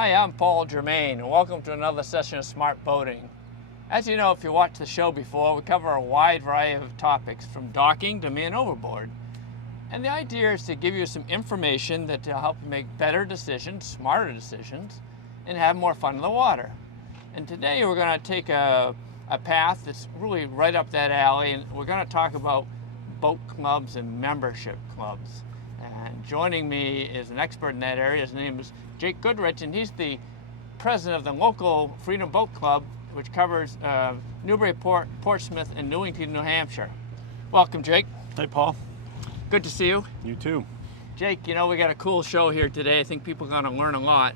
Hi, I'm Paul Germain, and welcome to another session of Smart Boating. As you know, if you watched the show before, we cover a wide variety of topics, from docking to man overboard. And the idea is to give you some information that will help you make better decisions, smarter decisions, and have more fun in the water. And today we're going to take a path that's really right up that alley, and we're going to talk about boat clubs and membership clubs. And joining me is an expert in that area. His name is Jake Goodrich, and he's the president of the local Freedom Boat Club, which covers Newburyport, Portsmouth, and Newington, New Hampshire. Welcome, Jake. Hey, Paul. Good to see you. You too. Jake, you know, we got a cool show here today. I think people are going to learn a lot.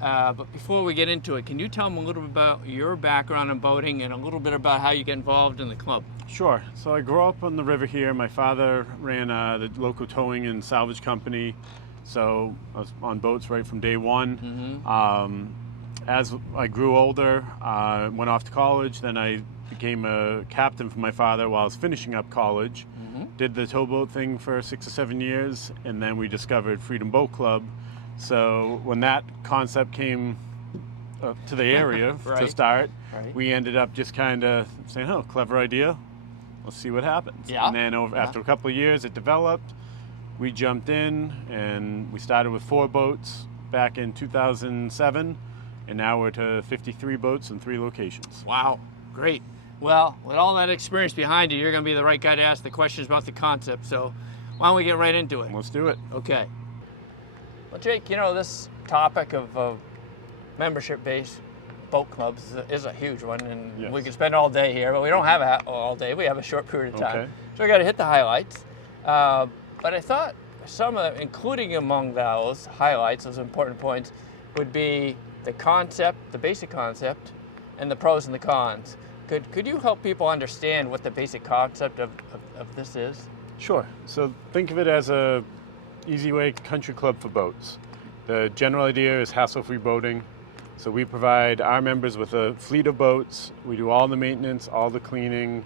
But before we get into it, can you tell them a little bit about your background in boating and a little bit about how you get involved in the club? Sure. So I grew up on the river here. My father ran the local towing and salvage company. So I was on boats right from day one. Mm-hmm. As I grew older, went off to college. Then I became a captain for my father while I was finishing up college. Mm-hmm. Did the towboat thing for 6 or 7 years, and then we discovered Freedom Boat Club. So when that concept came to the area to start, we ended up just kind of saying, "Oh, clever idea. Let's see what happens." Yeah. And then after a couple of years, it developed. We jumped in, and we started with 4 boats back in 2007, and now we're to 53 boats in 3 locations. Wow, great. Well, with all that experience behind you, you're going to be the right guy to ask the questions about the concept. So why don't we get right into it? Let's do it. Okay. Well, Jake, you know, this topic of membership-based boat clubs is a huge one, and yes, we could spend all day here, but we don't have all day. We have a short period of time. Okay. So we got to hit the highlights. But I thought some of, including among those highlights, those important points, would be the concept, the basic concept, and the pros and the cons. Could you help people understand what the basic concept of this is? Sure. So think of it as a easy way country club for boats. The general idea is hassle-free boating. So we provide our members with a fleet of boats. We do all the maintenance, all the cleaning.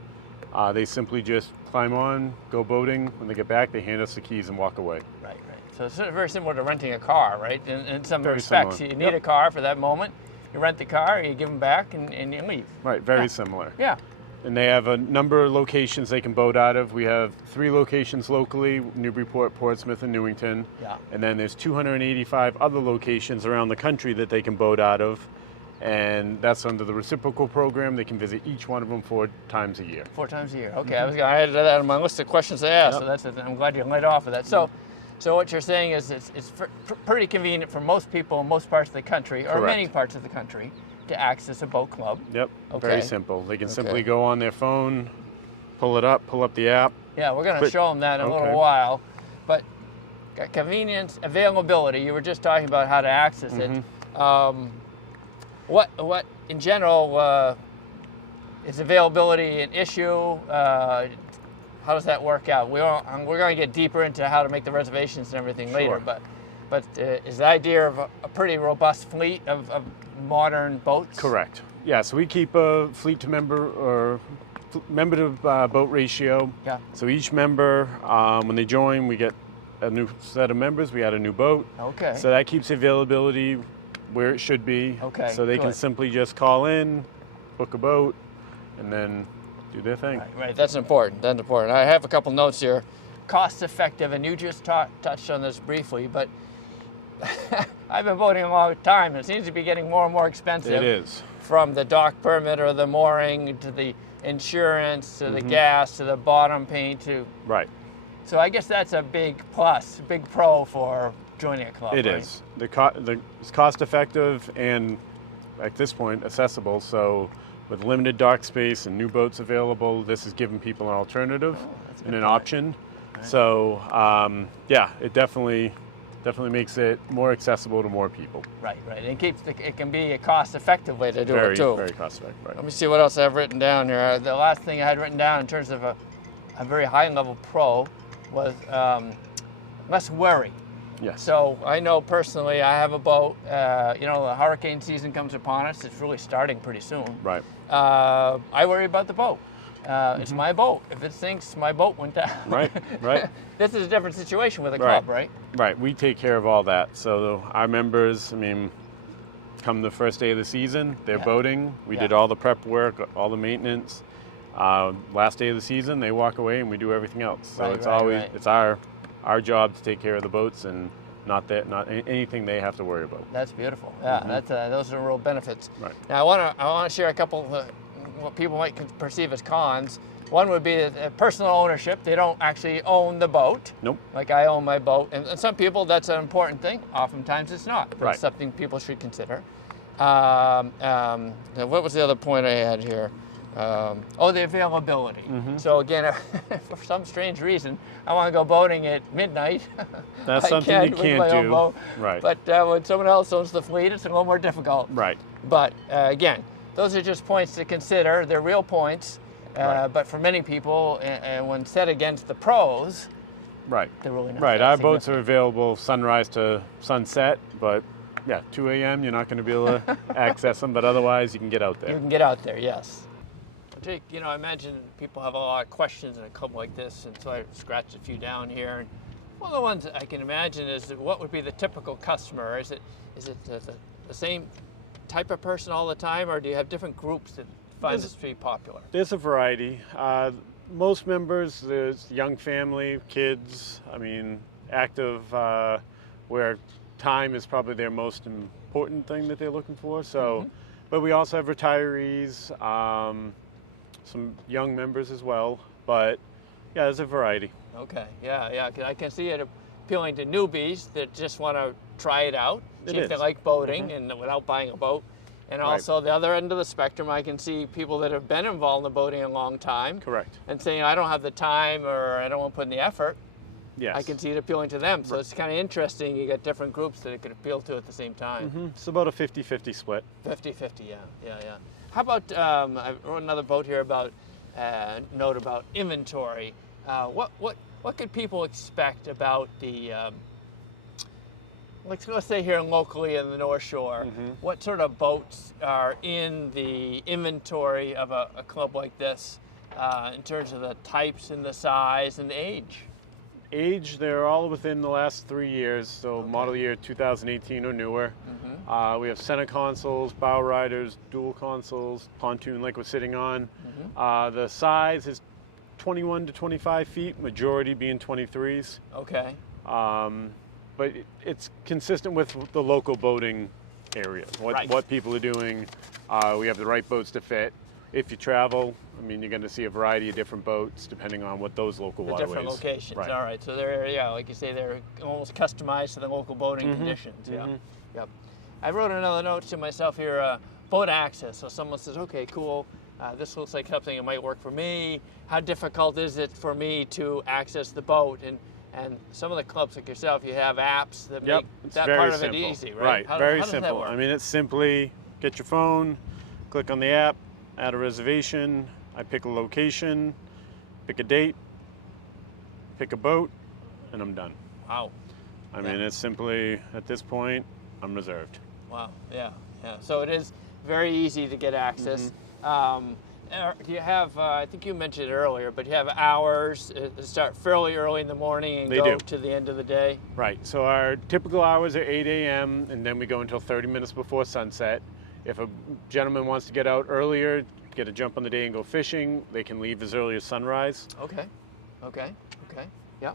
They simply just climb on, go boating. When they get back, they hand us the keys and walk away. Right. So it's very similar to renting a car, right? In some very respects, similar. You need a car for that moment. You rent the car, you give them back, and you leave. Right, very similar. Yeah. And they have a number of locations they can boat out of. We have 3 locations locally, Newburyport, Portsmouth, and Newington. Yeah. And then there's 285 other locations around the country that they can boat out of. And that's under the reciprocal program. They can visit each one of them 4 times a year. 4 times a year. Okay, I added that on my list of questions to ask. Yep. So I'm glad you led off of that. So what you're saying is it's pretty convenient for most people in most parts of the country, or many parts of the country, to access a boat club. Yep. Okay. Very simple. They can simply go on their phone, pull up the app. Yeah, we're going to show them that in a little while. But convenience, availability. You were just talking about how to access it. What in general is availability an issue? How does that work out? We're going to get deeper into how to make the reservations and everything later. But is the idea of a pretty robust fleet of modern boats? Correct. Yeah. So we keep a fleet to member or member to boat ratio. Yeah. So each member, when they join, we get a new set of members. We add a new boat. Okay. So that keeps availability where it should be. Okay. So they can simply just call in, book a boat, and then do their thing. Right. That's important. I have a couple notes here. Cost effective, and you just touched on this briefly, but I've been boating a long time, and it seems to be getting more and more expensive. It is. From the dock permit or the mooring to the insurance to the gas to the bottom paint to... Right. So I guess that's a big plus, big pro for joining a club. It is. It's cost effective and, at this point, accessible. So with limited dock space and new boats available, this is giving people an alternative and an option. Right. So, it definitely makes it more accessible to more people. Right. And it can be a cost-effective way to do it too. Very cost-effective. Right. Let me see what else I have written down here. The last thing I had written down in terms of a very high-level pro was less worry. Yes. So I know personally I have a boat. The hurricane season comes upon us. It's really starting pretty soon. Right. I worry about the boat. It's my boat. If it sinks, my boat went down. Right. This is a different situation with a club, right? Right. We take care of all that. So our members, come the first day of the season, they're Yeah. boating. We Yeah. did all the prep work, all the maintenance. Last day of the season, they walk away and we do everything else. So Right, it's right, always right. it's our job to take care of the boats and not anything they have to worry about. That's beautiful. Yeah, those are real benefits. Right. Now I want to share a couple of what people might perceive as cons. One would be personal ownership. They don't actually own the boat. Nope. Like I own my boat, and some people that's an important thing. Oftentimes it's not. But Right. It's something people should consider. What was the other point I had here? The availability. So again, for some strange reason, I want to go boating at midnight. That's I something can you with can't my own do. boat. Right. But when someone else owns the fleet, it's a little more difficult. Right. But again, those are just points to consider. They're real points. Right. But for many people, and when set against the pros, Right. they're really not. Right. that Our boats are significant. available sunrise to sunset, but yeah, 2 a.m. you're not going to be able to access them, but otherwise you can get out You there. can get out there, yes. Jake, I imagine people have a lot of questions in a club like this, and so I scratched a few down here. And one of the ones I can imagine is what would be the typical customer? Is it the same type of person all the time, or do you have different groups that find this to be popular? There's a variety. Most members, there's young family, kids, active, where time is probably their most important thing that they're looking for. So, but we also have retirees, some young members as well. But yeah, there's a variety. Okay, yeah. 'Cause I can see it appealing to newbies that just want to try it out, see if they like boating and without buying a boat. And also the other end of the spectrum, I can see people that have been involved in boating a long time. Correct. And saying, I don't have the time or I don't want to put in the effort. Yes. I can see it appealing to them. So it's kind of interesting. You got different groups that it could appeal to at the same time. It's about a 50-50 split. 50-50, yeah. How about, I wrote another note here about inventory. What could people expect about the, let's say here locally in the North Shore, what sort of boats are in the inventory of a club like this in terms of the types and the size and the age? Age, they're all within the last 3 years, so model year 2018 or newer. We have center consoles, bow riders, dual consoles, pontoon like we're sitting on. The size is 21 to 25 feet, majority being 23s. Okay. But it's consistent with the local boating area, what people are doing. We have the right boats to fit. If you travel, you're going to see a variety of different boats depending on what those local waterways. Different locations. Right. All right. So they're, like you say, they're almost customized to the local boating conditions. Yeah. Yep. I wrote another note to myself here, boat access. So someone says, okay, cool. This looks like something that might work for me. How difficult is it for me to access the boat? And some of the clubs like yourself, you have apps that make that part of it easy, right? Very how does simple. that work? It's simply get your phone, click on the app, add a reservation. I pick a location, pick a date, pick a boat, and I'm done. Wow. It's simply, at this point, I'm reserved. Wow. Yeah. So it is very easy to get access. Do you have, I think you mentioned it earlier, but you have hours that start fairly early in the morning and go to the end of the day? Right. So our typical hours are 8 a.m. and then we go until 30 minutes before sunset. If a gentleman wants to get out earlier, get a jump on the day and go fishing, they can leave as early as sunrise. Okay. Yeah.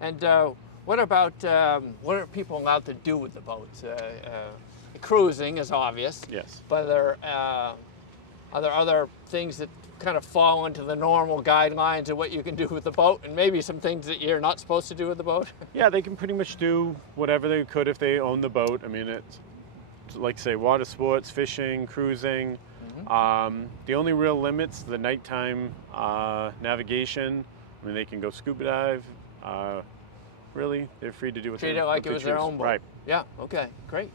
And what about, what are people allowed to do with the boats? Cruising is obvious. Yes. But are there other things that kind of fall into the normal guidelines of what you can do with the boat, and maybe some things that you're not supposed to do with the boat? Yeah, they can pretty much do whatever they could if they own the boat. It's like say water sports, fishing, cruising. The only real limits, the nighttime navigation. They can go scuba dive. Really, they're free to do what they choose. Treat it like it was their own boat. Right. Yeah. Okay. Great.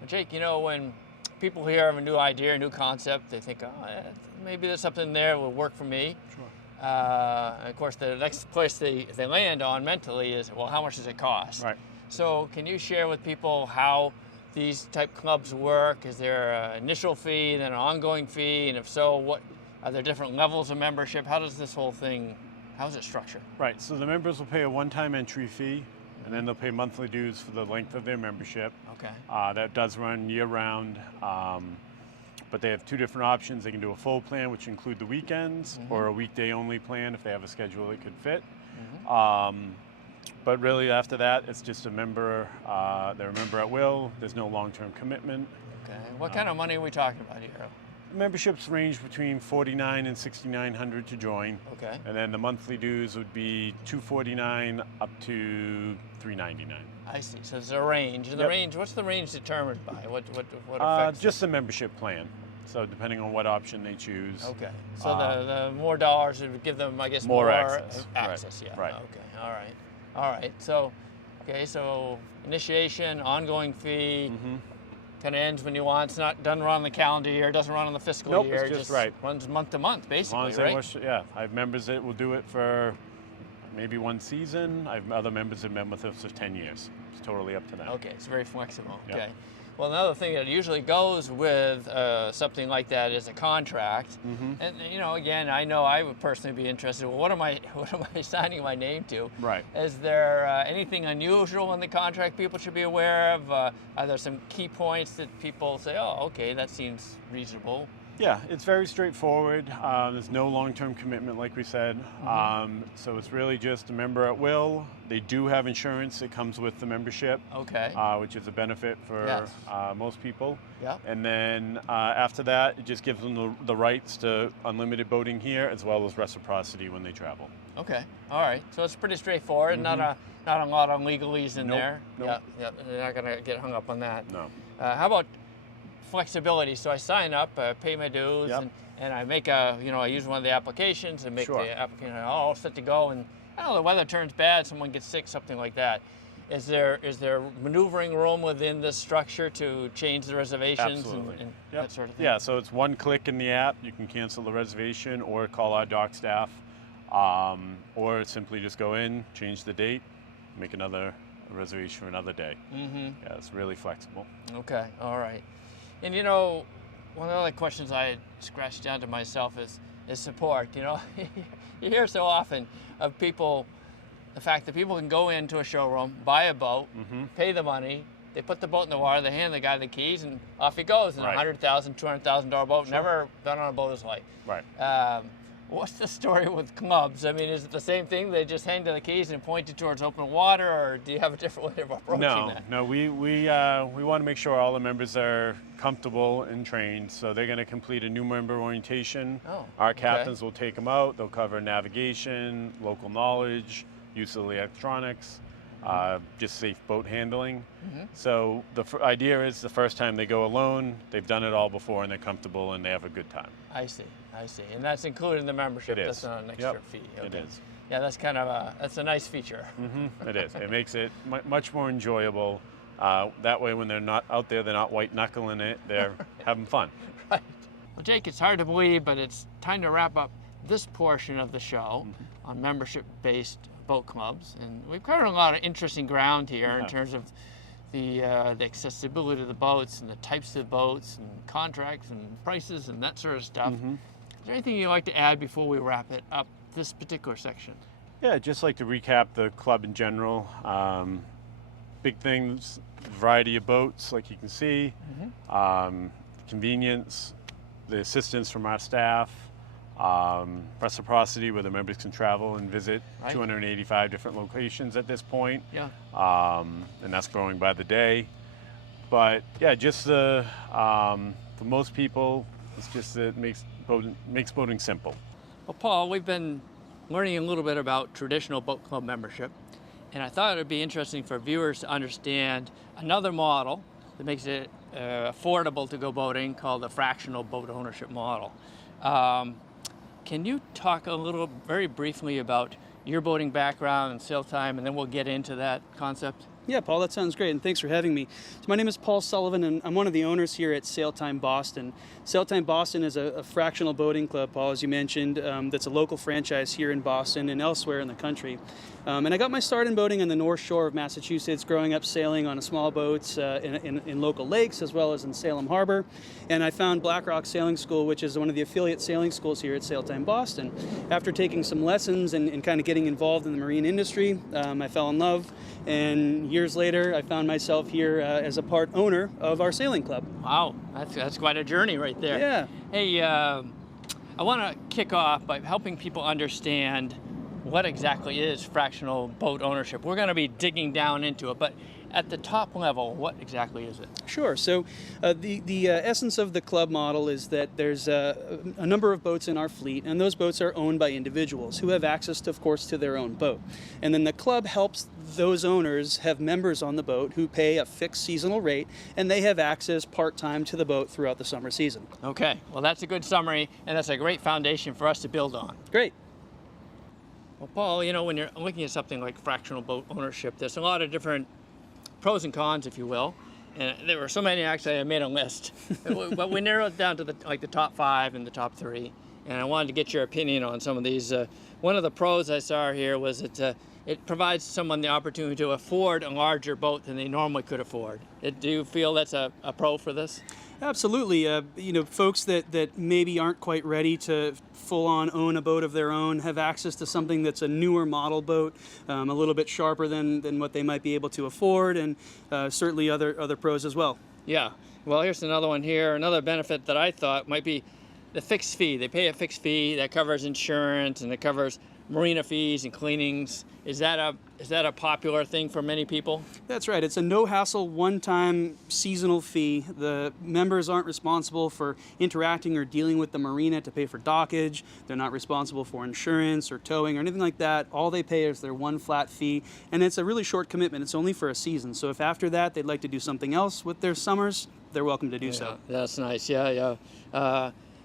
Well, Jake, when people hear of a new idea, a new concept, they think, maybe there's something there that will work for me. Sure. And of course, the next place they land on mentally is, well, how much does it cost? Right. So can you share with people how these type clubs work? Is there an initial fee and then an ongoing fee? And if so, what are there different levels of membership? How does this whole thing, how is it structured? Right. So the members will pay a one-time entry fee. and then they'll pay monthly dues for the length of their membership. Okay. That does run year-round, but they have two different options. They can do a full plan, which include the weekends, or a weekday-only plan if they have a schedule that could fit. But really, after that, it's just a member. They're a member at will. There's no long-term commitment. Okay. What kind of money are we talking about here? Memberships range between $4,900 and $6,900 to join. Okay. And then the monthly dues would be $249 up to $399. I see. So there's a range. And the Yep. range, what's the range determined by? What affects Just the membership plan. So depending on what option they choose. Okay. So the more dollars would give them, I guess, more more access. access. Right. Yeah. Right. Okay. All right. All right. So, so initiation, ongoing fee. Kind of ends when you want. It's not doesn't run on the calendar year. It doesn't run on the fiscal Nope, year. it's just right. Runs month to month, basically, As long as right? they wish, yeah. I have members that will do it for maybe one season. I have other members that have been with us for 10 years. It's totally up to them. Okay, it's very flexible. Yep. Okay. Well, another thing that usually goes with something like that is a contract. And again, I know I would personally be interested. Well, what am I signing my name to? Right. Is there anything unusual in the contract people should be aware of? Are there some key points that people say, oh, okay, that seems reasonable? Yeah, it's very straightforward. There's no long-term commitment, like we said. So it's really just a member at will. They do have insurance that comes with the membership, Okay. which is a benefit for Yes. most people. Yeah. And then after that, it just gives them the rights to unlimited boating here, as well as reciprocity when they travel. Okay. All right. So it's pretty straightforward. Not a lot of legalese in Nope. there. Nope. Yeah. They're not going to get hung up on that. No. How about flexibility? So I sign up, pay my dues, Yep. and I make I use one of the applications and make Sure. the application all set to go. And I don't know, the weather turns bad, someone gets sick, something like that. Is there maneuvering room within this structure to change the reservations Absolutely. and Yep. that sort of thing? Yeah, so it's one click in the app. You can cancel the reservation or call our dock staff, or simply just go in, change the date, make another reservation for another day. Yeah, it's really flexible. Okay, all right. And one of the other questions I had scratched down to myself is support. You hear so often of people, the fact that people can go into a showroom, buy a boat, pay the money, they put the boat in the water, they hand the guy the keys, and off he goes in a Right. $100,000, $200,000 boat. Never been on a boat in his life. Right. What's the story with clubs? I mean, is it the same thing? They just hand you the keys and point you towards open water, or do you have a different way of approaching that? No. We want to make sure all the members are comfortable and trained. So they're going to complete a new member orientation. Oh, Our okay. captains will take them out. They'll cover navigation, local knowledge, use of electronics, just safe boat handling. So the idea is the first time they go alone, they've done it all before and they're comfortable and they have a good time. I see. And that's included in the membership. It is. That's not an extra Yep. fee. It Okay. is. Yeah, that's kind of that's a nice feature. It is. It makes it much more enjoyable. That way, when they're not out there, they're not white knuckling it. They're having fun. Right. Well, Jake, it's hard to believe, but it's time to wrap up this portion of the show on membership-based boat clubs, and we've covered a lot of interesting ground here in terms of the accessibility of the boats and the types of boats and contracts and prices and that sort of stuff. Is there anything you'd like to add before we wrap it up, this particular section? Yeah, I'd just like to recap the club in general. Big things, variety of boats, like you can see, convenience, the assistance from our staff, reciprocity where the members can travel and visit 285 different locations at this point. Yeah. And that's growing by the day. But yeah, just for most people, it's just that it makes boating simple. Well, Paul, we've been learning a little bit about traditional boat club membership, and I thought it would be interesting for viewers to understand another model that makes it affordable to go boating called the fractional boat ownership model. Can you talk a little, very briefly, about your boating background and sail time, and then we'll get into that concept? Yeah, Paul, that sounds great, and thanks for having me. So my name is Paul Sullivan, and I'm one of the owners here at Sailtime Boston. Sailtime Boston is a fractional boating club, Paul, as you mentioned, that's a local franchise here in Boston and elsewhere in the country. And I got my start in boating on the North Shore of Massachusetts, growing up sailing on small boats in local lakes as well as in Salem Harbor. And I found Black Rock Sailing School, which is one of the affiliate sailing schools here at Sailtime Boston. After taking some lessons and kind of getting involved in the marine industry, I fell in love. And years later, I found myself here as a part owner of our sailing club. Wow, that's quite a journey right there. Yeah. Hey, I want to kick off by helping people understand what exactly is fractional boat ownership. We're going to be digging down into it, but at the top level, what exactly is it? Sure. So the essence of the club model is that there's a number of boats in our fleet, and those boats are owned by individuals who have access, to, of course, to their own boat. And then the club helps those owners have members on the boat who pay a fixed seasonal rate, and they have access part-time to the boat throughout the summer season. Okay. Well, that's a good summary, and that's a great foundation for us to build on. Great. Well, Paul, you know, when you're looking at something like fractional boat ownership, there's a lot of different pros and cons, if you will. And there were so many, actually, I made a list. But we narrowed it down to the top 5 and the top 3. And I wanted to get your opinion on some of these. One of the pros I saw here was that it provides someone the opportunity to afford a larger boat than they normally could afford. Do you feel that's a pro for this? Absolutely. You know, folks that maybe aren't quite ready to full-on own a boat of their own have access to something that's a newer model boat, a little bit sharper than what they might be able to afford, and certainly other pros as well. Yeah. Well, here's another one here. Another benefit that I thought might be the fixed fee. They pay a fixed fee that covers insurance and it covers marina fees and cleanings. Is that a popular thing for many people? That's right. It's a no-hassle, one-time seasonal fee. The members aren't responsible for interacting or dealing with the marina to pay for dockage. They're not responsible for insurance or towing or anything like that. All they pay is their one flat fee, and it's a really short commitment. It's only for a season. So if after that they'd like to do something else with their summers, they're welcome to do so. That's nice. Yeah.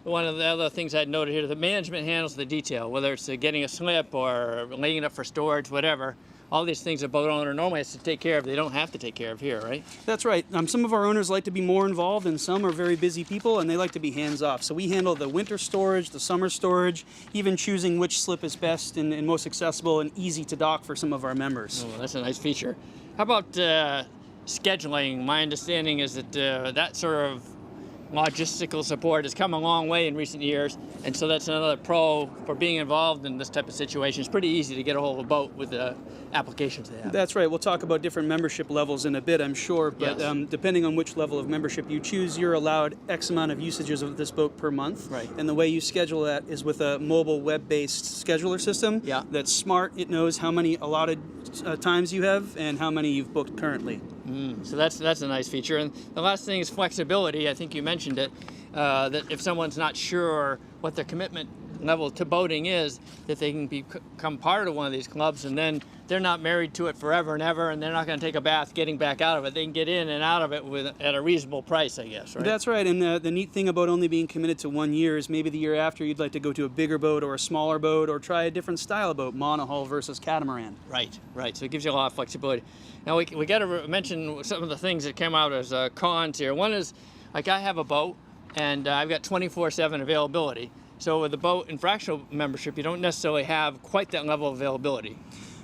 One of the other things I'd noted here, the management handles the detail, whether it's getting a slip or laying it up for storage, whatever. All these things a boat owner normally has to take care of, they don't have to take care of here, right? That's right. Some of our owners like to be more involved, and some are very busy people, and they like to be hands-off. So we handle the winter storage, the summer storage, even choosing which slip is best and most accessible and easy to dock for some of our members. Oh, that's a nice feature. How about scheduling? My understanding is that that sort of logistical support has come a long way in recent years, and so that's another pro for being involved in this type of situation. It's pretty easy to get a hold of a boat with the applications they have. That's right. We'll talk about different membership levels in a bit, I'm sure, but Yes. Depending on which level of membership you choose, you're allowed X amount of usages of this boat per month. Right. And the way you schedule that is with a mobile web-based scheduler system. Yeah. That's smart. It knows how many allotted times you have and how many you've booked currently. So that's a nice feature. And the last thing is flexibility. I think you mentioned it, that if someone's not sure what their commitment level to boating is, that they can become part of one of these clubs, and then they're not married to it forever and ever, and they're not going to take a bath getting back out of it. They can get in and out of it at a reasonable price, I guess, right? That's right, and the neat thing about only being committed to 1 year is maybe the year after you'd like to go to a bigger boat or a smaller boat or try a different style of boat, monohull versus catamaran. Right. So it gives you a lot of flexibility. Now we got to mention some of the things that came out as cons here. One is, like, I have a boat and I've got 24/7 availability. So with the boat and fractional membership, you don't necessarily have quite that level of availability.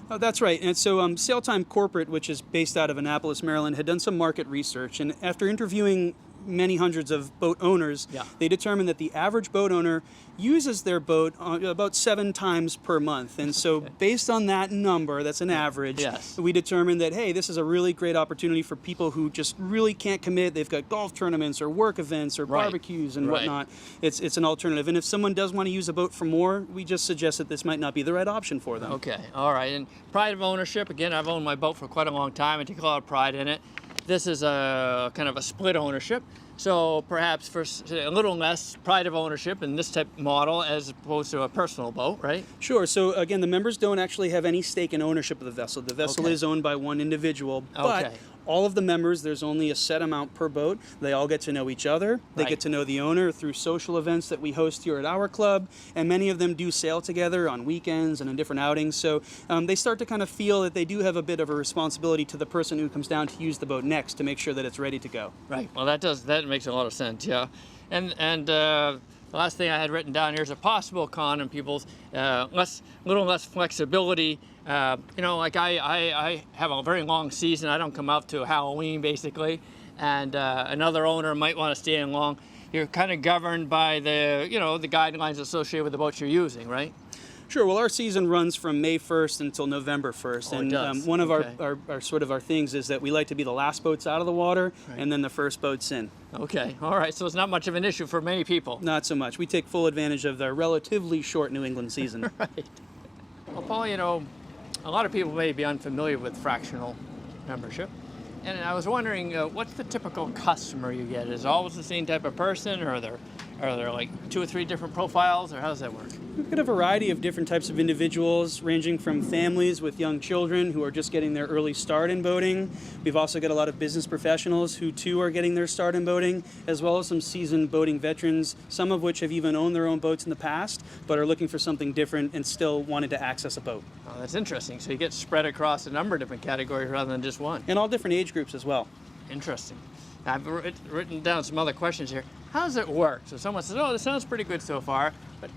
Oh, that's right. And so Sailtime Corporate, which is based out of Annapolis, Maryland, had done some market research. And after interviewing many hundreds of boat owners, they determined that the average boat owner uses their boat about 7 times per month. And so based on that number, that's an average, we determined that, hey, this is a really great opportunity for people who just really can't commit. They've got golf tournaments or work events or barbecues and whatnot. It's an alternative. And if someone does want to use a boat for more, we just suggest that this might not be the right option for them. Okay, all right. And pride of ownership, again, I've owned my boat for quite a long time. I take a lot of pride in it. This is a kind of a split ownership, so perhaps for a little less pride of ownership in this type of model as opposed to a personal boat, right? Sure. So again, the members don't actually have any stake in ownership of the vessel. The vessel is owned by one individual, but all of the members, there's only a set amount per boat. They all get to know each other. They Right. get to know the owner through social events that we host here at our club, and many of them do sail together on weekends and in different outings. So they start to kind of feel that they do have a bit of a responsibility to the person who comes down to use the boat next to make sure that it's ready to go. Right. Well, that makes a lot of sense. Yeah. And the last thing I had written down here is a possible con in people's little less flexibility. Like I have a very long season. I don't come out to Halloween basically, and another owner might want to stay in long. You're kind of governed by the guidelines associated with the boats you're using, right? Sure. Well, our season runs from May 1st until November 1st, Oh, it and does. one of Okay. our sort of our things is that we like to be the last boats out of the water, Right. and then the first boats in. Okay. All right. So it's not much of an issue for many people. Not so much. We take full advantage of the relatively short New England season. Right. Well, Paul, a lot of people may be unfamiliar with fractional membership. And I was wondering, what's the typical customer you get? Is it always the same type of person, or are there like 2 or 3 different profiles, or how does that work? We've got a variety of different types of individuals, ranging from families with young children who are just getting their early start in boating. We've also got a lot of business professionals who too are getting their start in boating, as well as some seasoned boating veterans, some of which have even owned their own boats in the past, but are looking for something different and still wanted to access a boat. Oh, that's interesting. So you get spread across a number of different categories rather than just one. And all different age groups as well. Interesting. I've written down some other questions here. How does it work? So someone says, oh, this sounds pretty good so far, but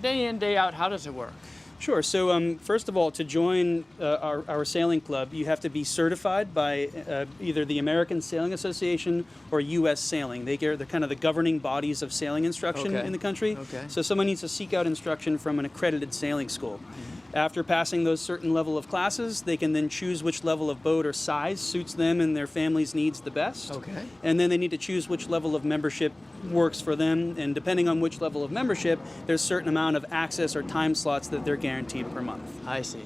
day in, day out, how does it work? Sure. So first of all, to join our sailing club, you have to be certified by either the American Sailing Association or U.S. Sailing. They're kind of the governing bodies of sailing instruction Okay. in the country. Okay. So someone needs to seek out instruction from an accredited sailing school. After passing those certain level of classes, they can then choose which level of boat or size suits them and their family's needs the best. Okay. And then they need to choose which level of membership works for them. And depending on which level of membership, there's a certain amount of access or time slots that they're guaranteed per month. I see.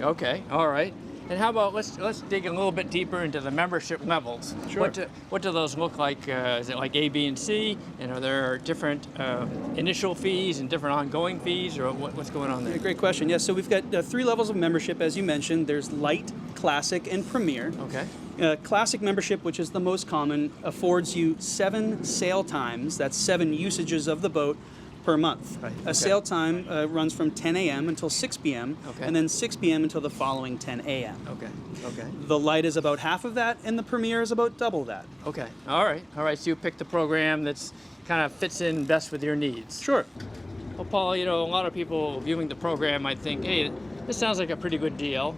Okay. All right. And how about let's dig a little bit deeper into the membership levels. Sure. What do those look like? Is it like A, B, and C? And are there different initial fees and different ongoing fees, or what's going on there? Great question. Yes, so we've got 3 levels of membership, as you mentioned. There's Light, Classic, and Premier. Okay. Classic membership, which is the most common, affords you 7 sail times. That's 7 usages of the boat per month. Right, A okay. sail time runs from 10 a.m. until 6 p.m. Okay. and then 6 p.m. until the following 10 a.m. Okay. The Light is about half of that, and the Premier is about double that. Okay. All right. So you pick the program that's kind of fits in best with your needs. Sure. Well, Paul, a lot of people viewing the program might think, hey, this sounds like a pretty good deal.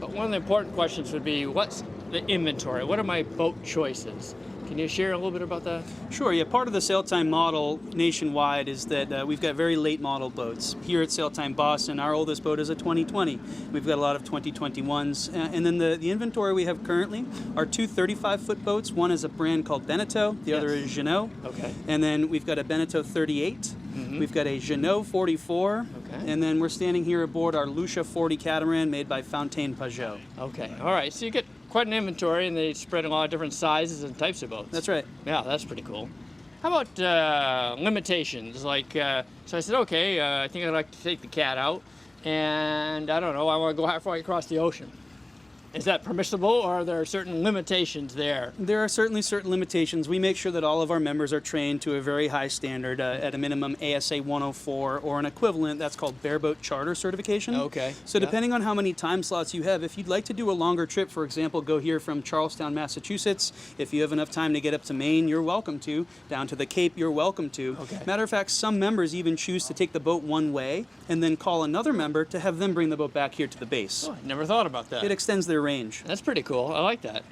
But one of the important questions would be, what's the inventory? What are my boat choices? Can you share a little bit about that? Sure, yeah. Part of the Sail Time model nationwide is that we've got very late model boats. Here at Sail Time Boston, our oldest boat is a 2020. We've got a lot of 2021s. And then the inventory we have currently are 2 35-foot boats. One is a brand called Beneteau, the other is Jeannot. Okay. And then we've got a Beneteau 38. We've got a Jeannot 44. Okay. And then we're standing here aboard our Lucia 40 catamaran made by Fontaine Pajot. Okay. All right. So you get quite an inventory, and they spread a lot of different sizes and types of boats. That's right. Yeah, that's pretty cool. How about limitations? Like, so I said, okay, I think I'd like to take the cat out, and I don't know, I want to go halfway across the ocean. Is that permissible, or are there certain limitations there? There are certainly certain limitations. We make sure that all of our members are trained to a very high standard, at a minimum ASA 104 or an equivalent. That's called bareboat charter certification. Okay. So Yeah. depending on how many time slots you have, if you'd like to do a longer trip, for example, go here from Charlestown, Massachusetts, if you have enough time to get up to Maine, you're welcome to. Down to the Cape, you're welcome to. Okay. Matter of fact, some members even choose to take the boat one way and then call another member to have them bring the boat back here to the base. Oh, I never thought about that. It extends their range. That's pretty cool. I like that.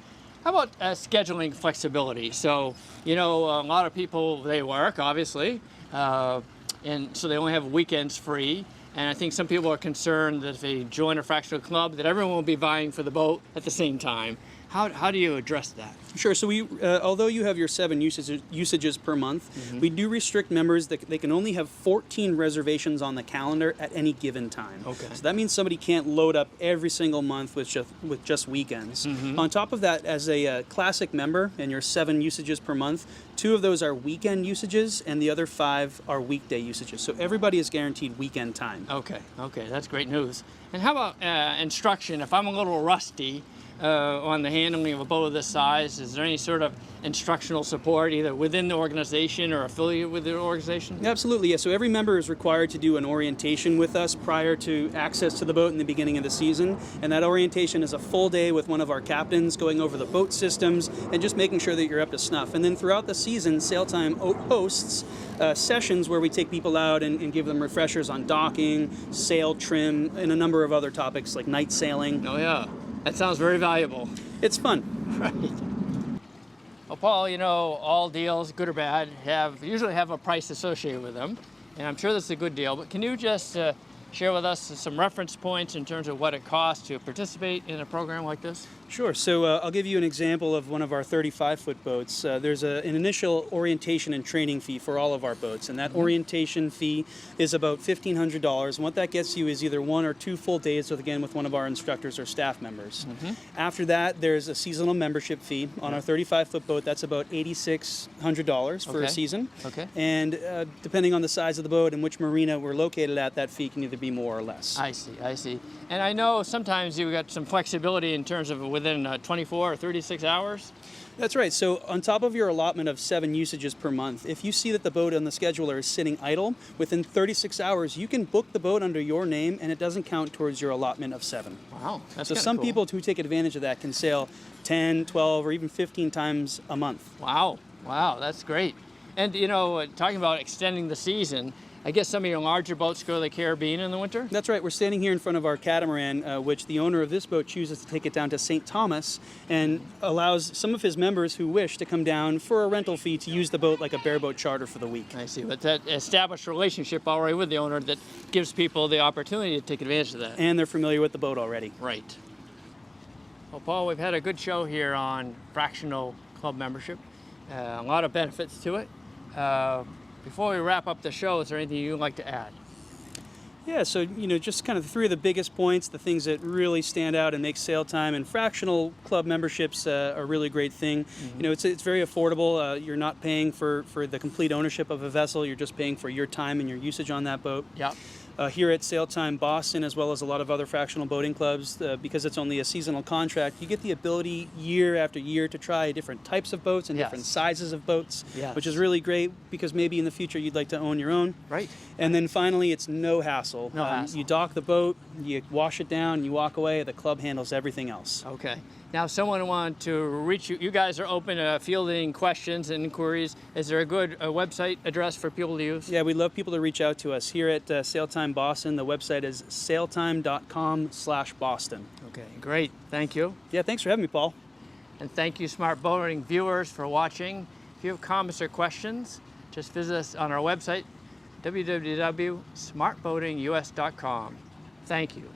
How about scheduling flexibility? So, a lot of people, they work, obviously, and so they only have weekends free. And I think some people are concerned that if they join a fractional club, that everyone will be vying for the boat at the same time. How do you address that? Sure. So we, although you have your 7 usages per month, we do restrict members that they can only have 14 reservations on the calendar at any given time. Okay. So that means somebody can't load up every single month with just weekends. On top of that, as a classic member and your 7 usages per month, 2 of those are weekend usages and the other 5 are weekday usages. So everybody is guaranteed weekend time. Okay, that's great news. And how about instruction? If I'm a little rusty, on the handling of a boat of this size? Is there any sort of instructional support either within the organization or affiliated with the organization? Absolutely, yeah. So every member is required to do an orientation with us prior to access to the boat in the beginning of the season. And that orientation is a full day with one of our captains going over the boat systems and just making sure that you're up to snuff. And then throughout the season, Sailtime hosts sessions where we take people out and give them refreshers on docking, sail trim, and a number of other topics like night sailing. Oh yeah, that sounds very valuable. It's fun. Right. Well, Paul, you know, all deals, good or bad, usually have a price associated with them, and I'm sure this is a good deal, but can you just share with us some reference points in terms of what it costs to participate in a program like this? Sure. So I'll give you an example of one of our 35-foot boats. There's an initial orientation and training fee for all of our boats, and that orientation fee is about $1,500. And what that gets you is either 1 or 2 full days with one of our instructors or staff members. After that, there's a seasonal membership fee. On our 35-foot boat, that's about $8,600 for a season. Okay. And depending on the size of the boat and which marina we're located at, that fee can either be more or less. I see. And I know sometimes you've got some flexibility in terms of within 24 or 36 hours. That's right. So on top of your allotment of 7 usages per month, if you see that the boat on the scheduler is sitting idle, within 36 hours, you can book the boat under your name and it doesn't count towards your allotment of 7. Wow, that's So some cool. people who take advantage of that can sail 10, 12, or even 15 times a month. Wow, that's great. And you know, talking about extending the season, I guess some of your larger boats go to the Caribbean in the winter? That's right. We're standing here in front of our catamaran, which the owner of this boat chooses to take it down to St. Thomas and allows some of his members who wish to come down for a rental fee to use the boat like a bareboat charter for the week. I see, but that established relationship already with the owner that gives people the opportunity to take advantage of that. And they're familiar with the boat already. Right. Well, Paul, we've had a good show here on fractional club membership. A lot of benefits to it. Before we wrap up the show, is there anything you'd like to add? Yeah, so, just kind of 3 of the biggest points, the things that really stand out and make sail time, and fractional club memberships are a really great thing. It's very affordable. You're not paying for the complete ownership of a vessel. You're just paying for your time and your usage on that boat. Yep. Here at Sailtime Boston, as well as a lot of other fractional boating clubs, because it's only a seasonal contract, you get the ability year after year to try different types of boats and different sizes of boats, which is really great because maybe in the future you'd like to own your own. Right. And then finally, it's no hassle. No hassle. You dock the boat, you wash it down, you walk away, the club handles everything else. Okay. Now, if someone wanted to reach you, you guys are open to fielding questions and inquiries. Is there a good website address for people to use? Yeah, we'd love people to reach out to us. Here at Sailtime Boston, the website is sailtime.com/Boston. Okay, great. Thank you. Yeah, thanks for having me, Paul. And thank you, Smart Boating viewers, for watching. If you have comments or questions, just visit us on our website, www.smartboatingus.com. Thank you.